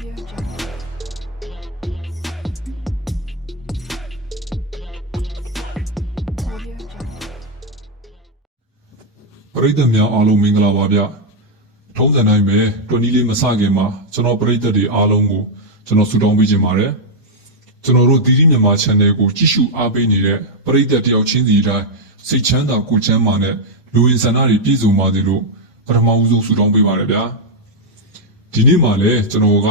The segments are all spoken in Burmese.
ပရိသတ်များအားလုံးမင်္ဂလာပါဗျထုံးစံတိုင်းပဲ20လေးမစခင်မှာကျွန်တော်ပရိသတ်တွေအားလုံးကိုကျွန်တော်ဆုတောင်းပေးခြင်းပါတယ်ကျွန်တော်တို့ဒီဒီမြန်မာ channel ကိုကြည့်ရှုအားပေးနေတဲ့ပရိသတ်တယောက်ချင်းစီတိုင်းစိတ်ချမ်းသာကိုယ်ချမ်းသာနဲ့လူဝင်ဆန္ဒတွေပြည့်စုံပါစေလို့ပထမဦးဆုံးဆုတောင်းပေးပါတယ်ဗျာဒီနေ့မှာလည်းကျွန်တော်က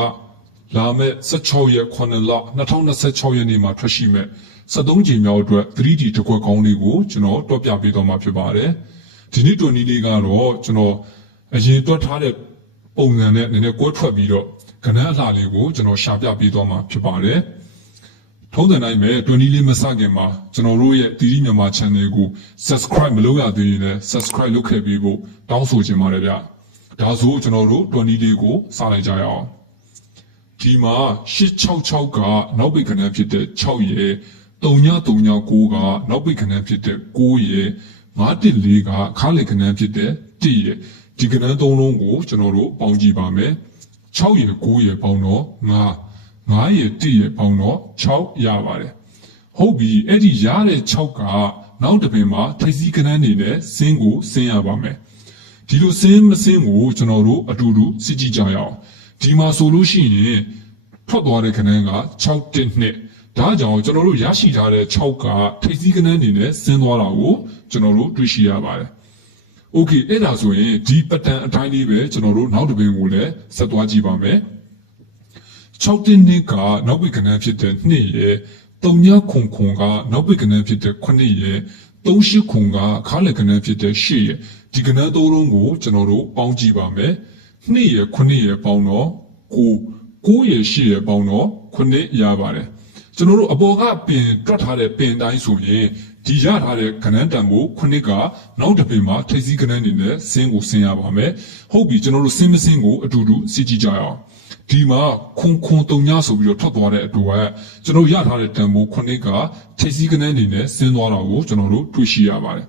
လာမယ့်16ရက်9လ2026ရက်နေ့မှာထွက်ရှိမဲ့73ကြိမ်မြောက်အတွက် 3D တစ်ခွက်ကောင်းလေးကိုကျွန်တော်တွက်ပြပေးသွားမှာဖြစ်ပါတယ်ဒီနေ့တွန်နီလေးကတော့ကျွန်တော်အရင်တွက်ထားတဲ့ပုံစံနဲ့နည်းနည်းကွဲထွက်ပြီးတော့ကဏ္ဍအလှလေးကိုကျွန်တော်ရှာပြပေးသွားမှာဖြစ်ပါတယ်ထုံးစံတိုင်းပဲတွန်နီလေးမစခင်မှာကျွန်တော်တို့ရဲ့တီတီမြန်မာ channel ကို subscribe မလုပ်ရသေးရင်လည်း subscribe လုပ်ခဲ့ပြီးဖို့တောင်းဆိုချင်ပါတယ်ဗျဒါဆိုကျွန်တော်တို့တွန်နီလေးကိုစလိုက်ကြရအောင်ဒီမှာ866ကနောက်ပိတ်ကဏ္ဍဖြစ်တဲ့6ရဲ့3939ကနောက်ပိတ်ကဏ္ဍဖြစ်တဲ့9ရဲ့914ကခါးလေကဏ္ဍဖြစ်တဲ့1ရဲ့ဒီကဏ္ဍသုံးလုံးကိုကျွန်တော်တို့ပေါင်းကြည့်ပါမယ်6ရဲ့9ရဲ့ပေါင်းတော့9ရဲ့1ရဲ့ပေါင်းတော့6ရပါတယ်ဟုတ်ပြီအဲ့ဒီရတဲ့6ကနောက်တစ်ပင်မှာထိပ်စီးကဏ္ဍနေနဲ့စင်းကိုစင်းရပါမယ်ဒီလိုစင်းမစင်းကိုကျွန်တော်တို့အတူတူစစ်ကြည့်ကြရအောင်ဒီမှာဆိုလို့ရှိရင်ထွက်သွားတဲ့ကဏ္ဍက6တစ်နှစ်ဒါကြောင့်ကျွန်တော်တို့ရရှိထားတဲ့6ကထိပ်စီးကဏ္ဍနေနဲ့စင်းသွားတာကိုကျွန်တော်တို့တွေ့ရှိရပါတယ်။ Okay အဲ့ဒါဆိုရင်ဒီပတန်အတိုင်းလေးပဲကျွန်တော်တို့နောက်တစ်ပင်ကိုလည်းဆက်သွားကြည့်ပါမယ်။6တင်းနှစ်ကနောက်ပိတ်ကဏ္ဍဖြစ်တဲ့2ရဲ့3ခုကနောက်ပိတ်ကဏ္ဍဖြစ်တဲ့9ရဲ့38ခုကခါးလက်ကဏ္ဍဖြစ်တဲ့8ရဲ့ဒီကဏ္ဍသုံးလုံးကိုကျွန်တော်တို့ပေါင်းကြည့်ပါမယ်။2ရဲ့9ရဲ့ပေါင်းတော့9ရဲ့8ရဲ့ပေါင်းတော့9ရပါတယ်။ကျွန်တော်တို့အပေါ်ကပင်တွက်ထားတဲ့ပင်တိုင်းဆိုရင်ဒီရထားတဲ့ကဏ္ဍတန်ကို9ကနောက်တစ်ပင်မှာထိပ်စီးကဏ္ဍနေနဲ့စင်းကိုဆင်းရပါမယ်ဟုတ်ပြီကျွန်တော်တို့စင်းမစင်းကိုအတူတူစစ်ကြည့်ကြရအောင်ဒီမှာခွန်3ညဆိုပြီးတော့ထွက်သွားတဲ့အတွက်ကျွန်တော်ရထားတဲ့တန်ကို9ကထိပ်စီးကဏ္ဍနေနဲ့ဆင်းသွားတာကိုကျွန်တော်တို့တွေ့ရှိရပါတယ်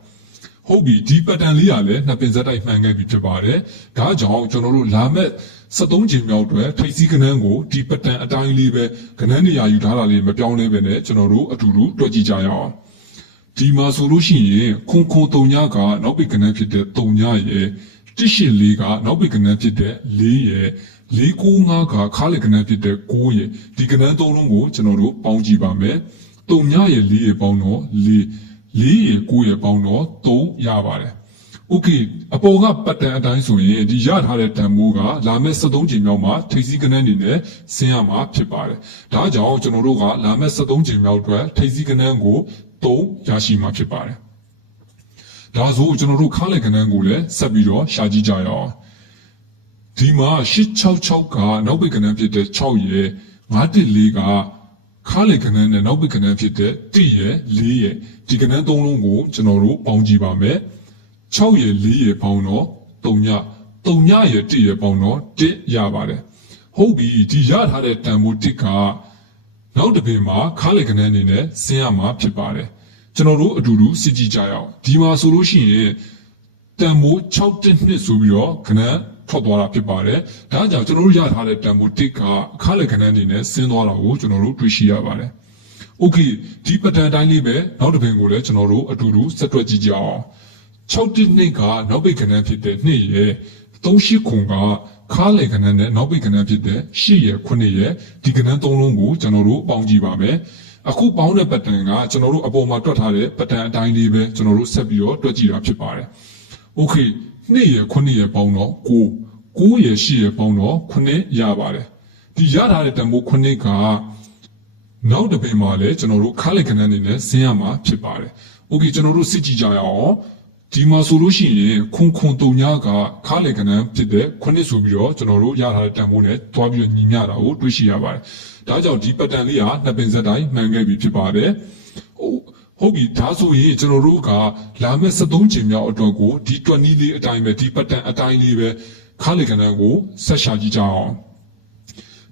ဟုတ်ပြီဒီပတန်လေးကလည်းနှစ်ပင်စက်တိုက်မှန်ခဲ့ပြီဖြစ်ပါတယ်ဒါကြောင့်ကျွန်တော်တို့လာမဲ့73ချိန်မြောက်အတွက်ထိပ်စီးကဏ္ဍကိုဒီပတန်အတိုင်းလေးပဲကဏ္ဍနေရာယူထားတာလေးမပြောင်းလဲပဲနဲ့ကျွန်တော်တို့အတူတူတွက်ကြည့်ကြရအောင်ဒီမှာဆိုလို့ရှိရင်ခွန်3ညကနောက်ပိတ်ကဏ္ဍဖြစ်တဲ့3ညရဲ့184ကနောက်ပိတ်ကဏ္ဍဖြစ်တဲ့4ရဲ့495ကခါးလေကဏ္ဍဖြစ်တဲ့9ရဲ့ဒီကဏ္ဍသုံးလုံးကိုကျွန်တော်တို့ပေါင်းကြည့်ပါမယ်3ညရဲ့4ရဲ့ပေါင်းတော့4ရဲ့9ရဲ့ပေါင်းတော့3ရပါတယ်โอเคအပေါ်ကပတ်တန်အတိုင်းဆိုရင်ဒီရထားတဲ့တန်မိုးကလာမဲ့73ချိန်မြောက်မှာထိပ်စီးကဏ္ဍနေနဲ့ဆင်းရမှာဖြစ်ပါတယ်ဒါကြောင့်ကျွန်တော်တို့ကလာမဲ့73ချိန်မြောက်အတွက်ထိပ်စီးကဏ္ဍကို3ရရှိမှာဖြစ်ပါတယ်ဒါဆိုကျွန်တော်တို့ခါးလိုက်ကဏ္ဍကိုလည်းဆက်ပြီးတော့ရှာကြည့်ကြရအောင်ဒီမှာ866ကနောက်ပိတ်ကဏ္ဍဖြစ်တဲ့6ရဲ့914ကခါးလိုက်ကဏ္ဍနဲ့နောက်ပိတ်ကဏ္ဍဖြစ်တဲ့1ရဲ့4ရဲ့ဒီကဏ္ဍသုံးလုံးကိုကျွန်တော်တို့ပေါင်းကြည့်ပါမယ်6ရဲ့4ရဲ့ပေါင်းတော့3ညရဲ့1ရဲ့ပေါင်းတော့1ရပါတယ်ဟုတ်ပြီဒီရထားတဲ့တန်ဖိုး1ကနောက်တစ်ပင်မှာခါးလိုက်ကဏ္ဍအနေနဲ့ဆင်းရမှာဖြစ်ပါတယ်ကျွန်တော်တို့အတူတူစစ်ကြည့်ကြရအောင်ဒီမှာဆိုလို့ရှိရင်တန်ဖိုး6တစ်နှစ်ဆိုပြီးတော့ကဏ္ဍထွက်သွားတာဖြစ်ပါတယ်ဒါကြောင့်ကျွန်တော်တို့ရထားတဲ့တန်ဖိုး1ကခါးလိုက်ကဏ္ဍအနေနဲ့ဆင်းသွားတာကိုကျွန်တော်တို့တွေ့ရှိရပါတယ်โอเคဒီပတန်တိုင်းလေးပဲနောက်တစ်ပင်ကိုလည်းကျွန်တော်တို့အတူတူဆက်တွက်ကြည့်ကြအောင်6တစ်နှစ်ကနောက်ပိတ်ကဏ္ဍဖြစ်တဲ့2ရဲ့38ခုကခါးလေကဏ္ဍနဲ့နောက်ပိတ်ကဏ္ဍဖြစ်တဲ့8ရဲ့9ရဲ့ဒီကဏ္ဍသုံးလုံးကိုကျွန်တော်တို့ပေါင်းကြည့်ပါမယ်အခုပေါင်းတဲ့ပတန်ကကျွန်တော်တို့အပေါ်မှာတွက်ထားတဲ့ပတန်အတိုင်းလေးပဲကျွန်တော်တို့ဆက်ပြီးတော့တွက်ကြည့်တာဖြစ်ပါတယ်โอเค2ရဲ့9ရဲ့ပေါင်းတော့9ရဲ့8ရဲ့ပေါင်းတော့9ရပါတယ်ဒီရထားတဲ့တန်ဖိုး9ကနောက်တစ်ပင်မှာလည်းကျွန်တော်တို့ခါးလေကဏ္ဍအနေနဲ့ဆင်းရမှာဖြစ်ပါတယ်โอเคကျွန်တော်တို့စစ်ကြည့်ကြရအောင်ဒီမှာဆိုလို့ရှိရင်ခွန်3ညကခါးလေကဏ္ဍဖြစ်တဲ့9ဆိုပြီးတော့ကျွန်တော်တို့ရထားတဲ့တန်ဖိုးနဲ့တွားပြီးတော့ညီမျှတာကိုတွေ့ရှိရပါတယ်ဒါကြောင့်ဒီပတန်လေးကနှစ်ပင်စက်တိုင်းမှန်ခဲ့ပြီဖြစ်ပါတယ်ဟုတ်ပြီဒါဆိုရင်ကျွန်တော်တို့ကလာမဲ့73ချိန်မြောက်အတွက်ကိုဒီ20လေးအတိုင်းပဲဒီပတန်အတိုင်းလေးပဲခါးလေကဏ္ဍကိုဆက်ရှာကြည့်ကြအောင်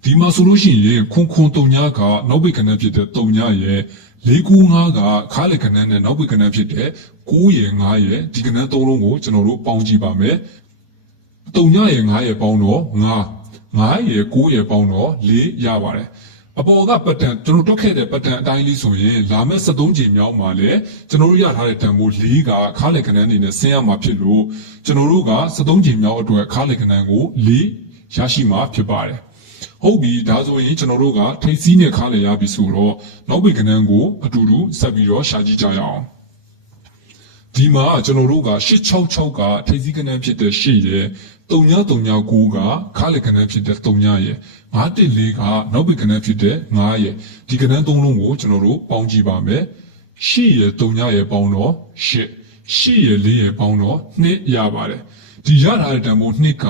ဒီမှာဆိုလို့ရှိရင်ခွန်3ညကနောက်ပိတ်ကဏ္ဍဖြစ်တဲ့3ညရဲ့495ကခါးလေကဏ္ဍနဲ့နောက်ပိတ်ကဏ္ဍဖြစ်တဲ့9ရဲ့5ရဲ့ဒီကဏ္ဍသုံးလုံးကိုကျွန်တော်တို့ပေါင်းကြည့်ပါမယ်3ညရဲ့5ရဲ့ပေါင်းတော့ 9ရဲ့9ရဲ့ပေါင်းတော့4ရပါတယ်အပေါ်ကပတ်တန်ကျွန်တော်တွက်ခဲ့တဲ့ပတ်တန်အတိုင်းလေးဆိုရင်လာမဲ့73ချိန်မြောက်မှာလေကျွန်တော်တို့ရထားတဲ့တန်ဖိုး4ကခါးလေခဏန်းနေနဲ့ဆင်းရမှာဖြစ်လို့ကျွန်တော်တို့က73ချိန်မြောက်အတွက်ခါးလေခဏန်းကို4ရရှိမှာဖြစ်ပါတယ်ဟုတ်ပြီဒါဆိုရင်ကျွန်တော်တို့ကထိပ်စီးနဲ့ခါးလေရပြီဆိုတော့နောက်ပိတ်ခဏန်းကိုအတူတူဆက်ပြီးတော့ရှာကြည့်ကြရအောင်ဒီမှာကျွန်တော်တို့က866ကထိပ်စီးခဏန်းဖြစ်တဲ့8ရဲ့3939ကခါးလေခဏန်းဖြစ်တဲ့3ရဲ့914ကနောက်ပိတ်ခဏန်းဖြစ်တဲ့9ရဲ့ဒီခဏန်း3လုံးကိုကျွန်တော်တို့ပေါင်းကြည့်ပါမယ်8ရဲ့3ရဲ့ပေါင်းတော့8ရဲ့4ရဲ့ပေါင်းတော့2ရပါတယ်ဒီရထားတဲ့တန်ဖိုး2က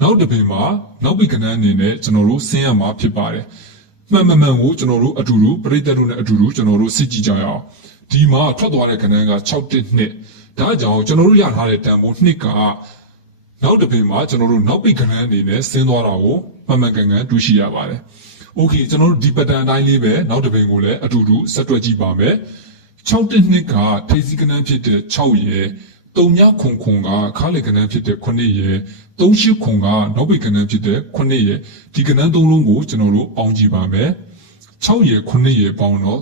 နောက်တစ်ပင်မှာနောက်ပိတ်ခဏန်းအနေနဲ့ကျွန်တော်တို့ဆင်းရမှာဖြစ်ပါတယ်မှန်ကိုကျွန်တော်တို့အတူတူပရိသတ်တို့နဲ့အတူတူကျွန်တော်တို့စစ်ကြည့်ကြရအောင်ဒီမှာထွက်သွားတဲ့ခဏန်းက612ဒါကြောင့်ကျွန်တော်တို့ရထားတဲ့တန်ဖိုး2ကနောက်တစ်ပင်မှာကျွန်တော်တို့နောက်ပိတ်ခဏန်းအနေနဲ့ဆင်းသွားတာကိုမှန်ကန်တွေ့ရှိရပါတယ်။ Okay ကျွန်တော်တို့ဒီပတ်တန်အတိုင်းလေးပဲနောက်တစ်ပင်ကိုလည်းအတူတူဆက်တွက်ကြည့်ပါမယ်။612ကထိပ်စီးခဏန်းဖြစ်တဲ့6ရဲ့3ခုကခါးလေခဏန်းဖြစ်တဲ့9ရဲ့38ခုကနောက်ပိတ်ခဏန်းဖြစ်တဲ့9ရဲ့ဒီခဏန်း3လုံးကိုကျွန်တော်တို့ပေါင်းကြည့်ပါမယ်။6ရဲ့9ရဲ့ပေါင်းတော့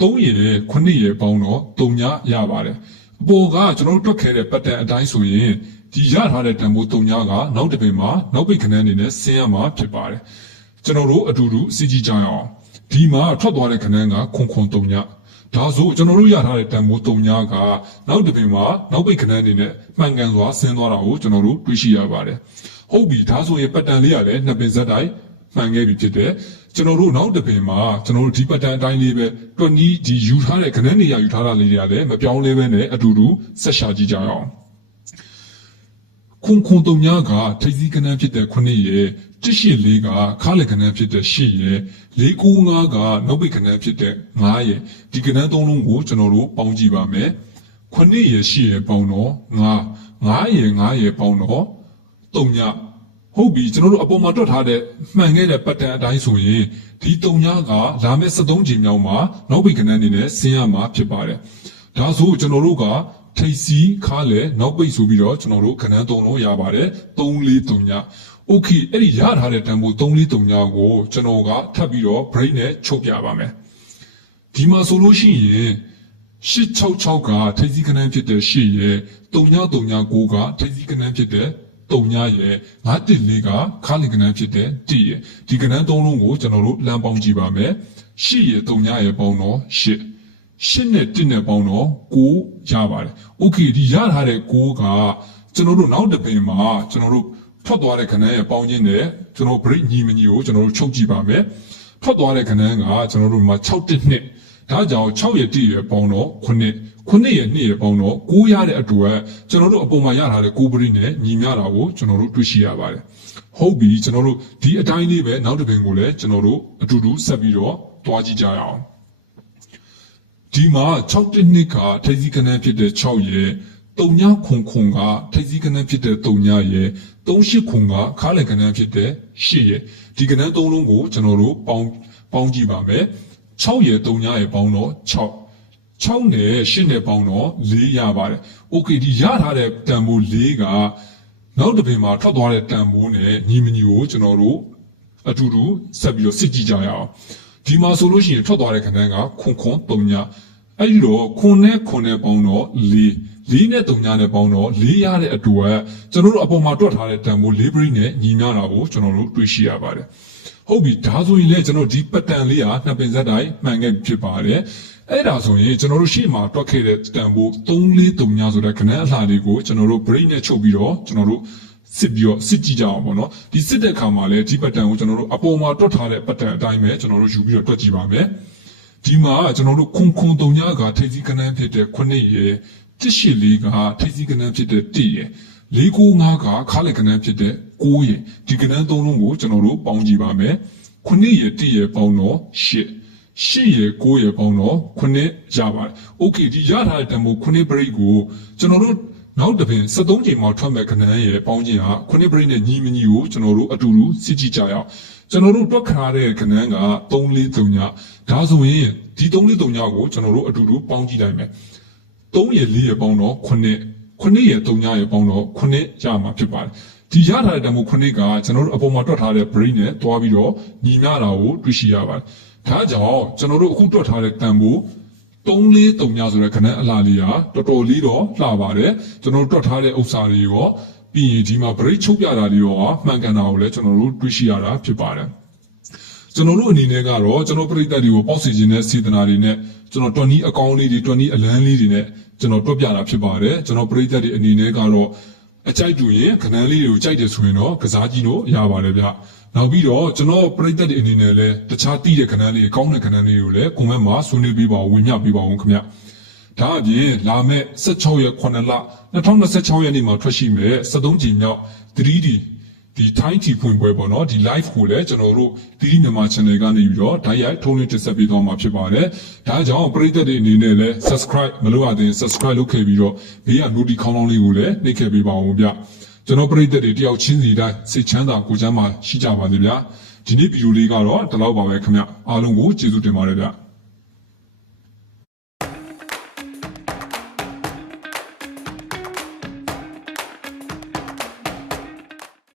3ရဲ့9ရဲ့ပေါင်းတော့3ရပါတယ်။အပေါ်ကကျွန်တော်တို့တွက်ခဲ့တဲ့ပတ်တန်အတိုင်းဆိုရင်ဒီရထားတဲ့တန်ဖိုး3ကနောက်တစ်ပင်မှာနောက်ပိတ်ခဏန်းအနေနဲ့ဆင်းရမှာဖြစ်ပါတယ်ကျွန်တော်တို့အတူတူစစ်ကြည့်ကြရအောင်ဒီမှာထွက်သွားတဲ့ခဏန်းကခွန်3ဒါဆိုကျွန်တော်တို့ရထားတဲ့တန်ဖိုး3ကနောက်တစ်ပင်မှာနောက်ပိတ်ခဏန်းအနေနဲ့မှန်ကန်စွာဆင်းသွားတာကိုကျွန်တော်တို့တွေ့ရှိရပါတယ်ဟုတ်ပြီဒါဆိုရင်ပတ်တန်လေးကလည်းနှစ်ပင်ဇက်တိုင်းမှန်ခဲ့ပြီဖြစ်တယ်ကျွန်တော်တို့နောက်တစ်ပင်မှာကျွန်တော်တို့ဒီပတ်တန်အတိုင်းလေးပဲတွက်နီးဒီယူထားတဲ့ခဏန်းနေရာယူထားတာလေးတွေကလည်းမပြောင်းလဲပဲနဲ့အတူတူဆက်ရှာကြည့်ကြရအောင်ခွန်3ကထိပ်စီးခဏန်းဖြစ်တဲ့9ရဲ့184ကခါးလေခဏန်းဖြစ်တဲ့8ရဲ့495ကနောက်ပိတ်ခဏန်းဖြစ်တဲ့9ရဲ့ဒီခဏန်း3လုံးကိုကျွန်တော်တို့ပေါင်းကြည့်ပါမယ်9ရဲ့8ရဲ့ပေါင်းတော့9ရဲ့ပေါင်းတော့3ညဟုတ်ပြီကျွန်တော်တို့အပေါ်မှာတွက်ထားတဲ့မှန်ခဲ့တဲ့ပတ်တန်အတိုင်းဆိုရင်ဒီ3ညကလာမဲ့73ချိန်မြောက်မှာနောက်ပိတ်ခဏန်းအနေနဲ့ဆင်းရမှာဖြစ်ပါတယ်ဒါဆိုကျွန်တော်တို့ကထိပ်စီးခါလဲနောက်ပိတ်ဆိုပြီးတော့ကျွန်တော်တို့ခဏန်း3လုံးရပါတယ်343ည Okay အဲ့ဒီရထားတဲ့တန်ဖိုး343ညကိုကျွန်တော်ကထပ်ပြီးတော့ break နဲ့ချုပ်ပြပါမယ်ဒီမှာဆိုလို့ရှိရင်866ကထိပ်စီးခဏန်းဖြစ်တဲ့8ရဲ့3939ကထိပ်စီးခဏန်းဖြစ်တဲ့3ညရဲ့914ကခါလီခဏန်းဖြစ်တဲ့1ရဲ့ဒီခဏန်း3လုံးကိုကျွန်တော်တို့လမ်းပေါင်းကြည့်ပါမယ်8ရဲ့3ညရဲ့ပေါင်းတော့8နဲ့1နဲ့ပေါင်းတော့9ရပါတယ်။ Okay ဒီရထားတဲ့9ကကျွန်တော်တို့နောက်တစ်ပင်မှာကျွန်တော်တို့ထွက်သွားတဲ့ခဏန်းရဲ့ပေါင်းခြင်းနဲ့ကျွန်တော် break ညီမညီကိုကျွန်တော်တို့ချုပ်ကြည့်ပါမယ်။ထွက်သွားတဲ့ခဏန်းကကျွန်တော်တို့မှာ612ဒါကြောင့်6ရဲ့1ရဲ့ပေါင်းတော့9ရဲ့2ရဲ့ပေါင်းတော့9ရတဲ့အတွက်ကျွန်တော်တို့အပေါ်မှာရထားတဲ့9 break နဲ့ညီမျှတာကိုကျွန်တော်တို့တွေ့ရှိရပါတယ်။ဟုတ်ပြီကျွန်တော်တို့ဒီအတိုင်းလေးပဲနောက်တစ်ပင်ကိုလည်းကျွန်တော်တို့အတူတူဆက်ပြီးတော့တွားကြည့်ကြရအောင်။ဒီမှာ612ကထိပ်စီးခဏန်းဖြစ်တဲ့6ရဲ့3ခုကထိပ်စီးခဏန်းဖြစ်တဲ့3ရဲ့38ခုကခါးလေခဏန်းဖြစ်တဲ့8ရဲ့ဒီခဏန်း3လုံးကိုကျွန်တော်တို့ပေါင်းကြည့်ပါမယ်6ရဲ့3ရဲ့ပေါင်းတော့6နဲ့8နဲ့ပေါင်းတော့4ရပါတယ်။ Okay ဒီရထားတဲ့တန်ဖိုး4ကနောက်တစ်ပင်မှာထွက်သွားတဲ့တန်ဖိုးနဲ့ညီမညီကိုကျွန်တော်တို့အတူတူဆက်ပြီးတော့စစ်ကြည့်ကြရအောင်။ဒီမှာဆိုလို့ရှိရင်ထွက်သွားတဲ့ခဏန်းကခွန်3ညအဲ့ဒီတော့ခွန်နဲ့ပေါင်းတော့4နဲ့3နဲ့ပေါင်းတော့4ရတဲ့အတွက်ကျွန်တော်တို့အပေါ်မှာတွက်ထားတဲ့တန်ဖိုး4 break နဲ့ညီမျှတာကိုကျွန်တော်တို့တွေ့ရှိရပါတယ်။ဟုတ်ပြီဒါဆိုရင်လည်းကျွန်တော်ဒီပတ်တန်လေးဟာနှစ်ပင်ဇက်တိုင်းမှန်ခဲ့ဖြစ်ပါတယ်။အဲ့ဒါဆိုရင်ကျွန်တော်တို့ရှေ့မှာတွက်ခဲ့တဲ့တန်ဖိုး343ဆိုတဲ့ခဏန်းအလှလေးကိုကျွန်တော်တို့ break နဲ့ချုပ်ပြီးတော့ကျွန်တော်တို့စစ်ကြည့်ကြအောင်ပေါ့နော်ဒီစစ်တဲ့အခါမှာလည်းဒီပတ်တန်ကိုကျွန်တော်တို့အပေါ်မှာတွက်ထားတဲ့ပတ်တန်အတိုင်းပဲကျွန်တော်တို့ယူပြီးတော့တွက်ကြည့်ပါမယ်ဒီမှာကျွန်တော်တို့ခွန်3ကထိပ်စီးခဏန်းဖြစ်တဲ့9ရဲ့184ကထိပ်စီးခဏန်းဖြစ်တဲ့1ရဲ့495ကခါးလေခဏန်းဖြစ်တဲ့9ရဲ့ဒီခဏန်း3လုံးကိုကျွန်တော်တို့ပေါင်းကြည့်ပါမယ်9ရဲ့1ရဲ့ပေါင်းတော့8ရဲ့9ရဲ့ပေါင်းတော့9ရပါတယ်။ Okay ဒီရထားတဲ့တန်ဖိုး9 break ကိုကျွန်တော်တို့နောက်တစ်ပင်73ချိန်မှာထွက်မဲ့ခဏန်းရဲ့ပေါင်းခြင်းဟာ9 break နဲ့ညီမညီကိုကျွန်တော်တို့အတူတူစစ်ကြည့်ကြရအောင်။ကျွန်တော်တို့တွက်ခါတဲ့ခဏန်းက343ညဒါဆိုရင်ဒီ343ညကိုကျွန်တော်တို့အတူတူပေါင်းကြည့်လိုက်မယ်။3ရဲ့4ရဲ့ပေါင်းတော့9ရဲ့3ရဲ့ပေါင်းတော့9ရမှာဖြစ်ပါတယ်။ ဒီရထားတဲ့တန်ဖိုးခုနှစ်ကကျွန်တော်တို့အပေါ်မှာတွက်ထားတဲ့ brain နဲ့တွားပြီးတော့ညီမျှတာကိုတွေ့ရှိရပါတယ်ဒါကြောင့်ကျွန်တော်တို့အခုတွက်ထားတဲ့တန်ဖိုး343ညဆိုတဲ့ခဏအလားလေးဟာတော်တော်လေးတော့လှပါတယ်ကျွန်တော်တို့တွက်ထားတဲ့ဥစ္စာတွေရောပြီးရင်ဒီမှာ brain ချုပ်ပြတာတွေရောမှန်ကန်တာကိုလည်းကျွန်တော်တို့တွေ့ရှိရတာဖြစ်ပါတယ်ကျွန်တော်တို့အနေနဲ့ကတော့ကျွန်တော်ပရိသတ်တွေကိုပေါက်စီခြင်းနဲ့စေတနာတွေနဲ့ကျွန်တော်တော်နီးအကောင်းလေးတွေတော်နီးအလန်းလေးတွေနဲ့ကျွန်တော်တွက်ပြတာဖြစ်ပါတယ်ကျွန်တော်ပရိသတ်တွေအနေနဲ့ကတော့အကြိုက်တူရင်ခဏလေးတွေကိုကြိုက်တယ်ဆိုရင်တော့ကစားကြည့်လို့ရပါတယ်ဗျနောက်ပြီးတော့ကျွန်တော်ပရိသတ်တွေအနေနဲ့လည်းတခြားတည်တဲ့ခဏလေးကောင်းတဲ့ခဏလေးကိုလည်းကွန်မန့်မှာဆွေးနွေးပေးပါဦးဝင်မြပေးပါဦးခင်ဗျဒါအပြင်လာမယ့်16ရက်9လ2026ရက်နေ့မှာထွက်ရှိမယ်73ကြိမ်မြောက် 3D ဒီ time တီဖွင့်ပွဲပေါ့နော်ဒီ live ကိုလည်းကျွန်တော်တို့ဒီမြန်မာ channel ကနေပြီးတော့ဓာတ်ရိုက်ထုံးလင်းတင်ဆက်ပေးသွားမှာဖြစ်ပါတယ်။ဒါကြောင့်ပရိသတ်တွေအနေနဲ့လည်း subscribe မလုပ်ရသေးရင် subscribe လုပ်ခဲ့ပြီးတော့ဘေးက notification ခေါင်းလောင်းလေးကိုလည်းနှိပ်ခဲ့ပေးပါဦးဗျ။ကျွန်တော်ပရိသတ်တွေတယောက်ချင်းစီတိုင်းစိတ်ချမ်းသာကိုယ်ချမ်းသာရှိကြပါစေဗျာ။ဒီနေ့ဗီဒီယိုလေးကတော့ဒီလောက်ပါပဲခင်ဗျ။အားလုံးကိုကျေးဇူးတင်ပါတယ်ဗျ။